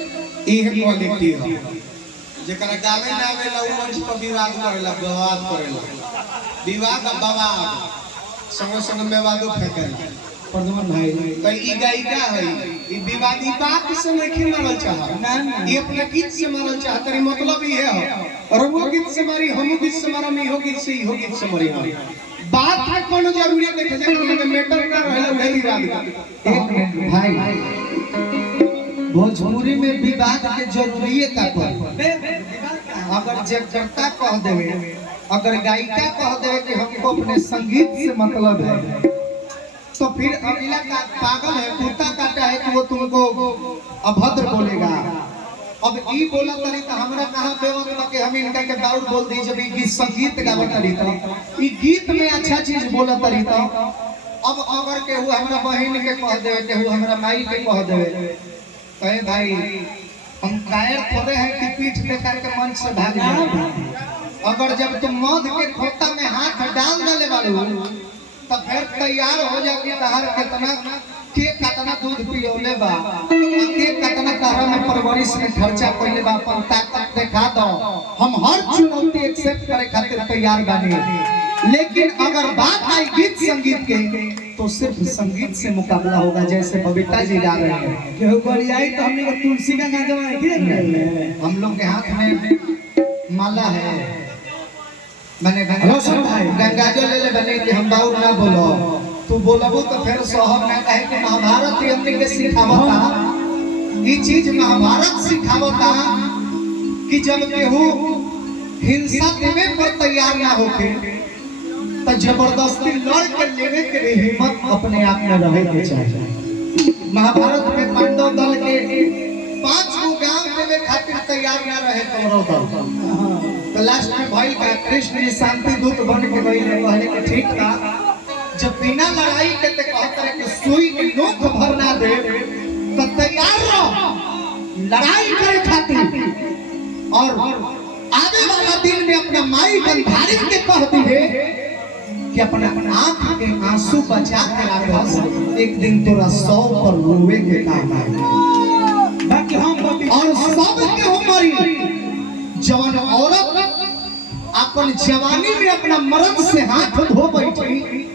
Quality है जेकरा गावे ना आवेला उ मंच पर विवाद करेला बवाद करेला विवाद का बवाद संग संग मेवादो फेंकेला प्रदमन भाई तो ई गायिका है ई विवादी बात से नहीं मारल चाह ना ये अपने गीत से मारल चाह तेरी मतलब ही है और वो गीत से मारी हम गीत से मारा मी हो गीत से हो गीत से मारी बात है कोनो जरूरी है देखे जकर में मैटर ना रहला वही विवाद का एक मिनट भाई भोजपुरी में विवाद के जरूरी का पर अगर जगता कह देवे अगर गायिका कह देवे कि हमको अपने संगीत से मतलब है तो फिर अगला का पागल है कुत्ता काटा है कि वो तुमको अभद्र बोलेगा। अब ई बोला तरी तो हमरा कहां बेवकूफ के हम इनका के दाऊद बोल दी जब ई गीत संगीत गावा तरी तो ई गीत में अच्छा चीज बोला तरी तो अब अगर के वो हमरा बहन के कह देवे के वो हमरा माई के कह देवे कहे भाई हम कायर थोड़े हैं कि पीठ देखा के मंच से भाग जाए। अगर जब तुम मध के खोता में हाथ डाल डाले वाले तो फिर तैयार हो जाओगे तहर कितना के कितना दूध पियोले बा के कितना तहरा में परवरिश में खर्चा कइले बा अपन ताकत दिखा दो हम हर चुनौती एक्सेप्ट करे खातिर तैयार बानी। लेकिन अगर बात आई गीत संगीत के तो सिर्फ संगीत से मुकाबला होगा जैसे बबीता जी गा रहे हैं केहू बोली आई तो हमने को तुलसी का गाना है हम लोग के हाथ में माला है मैंने गंगाजल ले ले बने कि हम बाउर ना बोलो तू बोलबो तो फिर सोहब ना कहे कि महाभारत हमने के सिखावता ये चीज महाभारत सिखावता कि जब केहू हिंसा देवे पर तैयार ना होके तो जबरदस्ती लड़ के लेवे के हिम्मत अपने आप में रहे के चाहिए। महाभारत में पांडव दल के 5 गांव देवे खातिर तैयार ना रहे कौरव दल तो लास्ट में भाई का कृष्ण जी शांति दूत बन के गए कहले कि ठीक था जब बिना लड़ाई के ते कहत रहे कि सुई के नोक भर ना दे तो तैयार रहो लड़ाई करे खातिर और आने वाला दिन में अपना माई गंधारी के कह दिए कि अपना आंख के आंसू बचा के रखो एक दिन तोरा 100 पर रोवे के काम आएगा। बाकी हम और सब के उमरी जवान औरत अपन जवानी में अपना मर्द से हाथ धो बैठी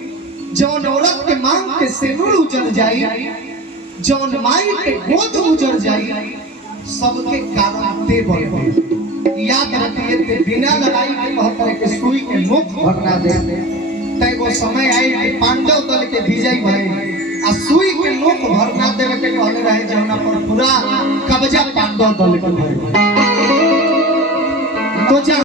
जवान औरत के मांग के सिंदूर उजड़ जाई जवान माई के गोद उजड़ जाई सबके कारण ते बढ़ याद रखिए ते बिना लड़ाई के कहत रहे कि सुई के मुख भरना दे तय वो समय आई कि पांडव दल के विजय भई आ सुई के नोक भरना देवे के कहले रहे जौना पर पूरा कब्जा पांडव दल के भई।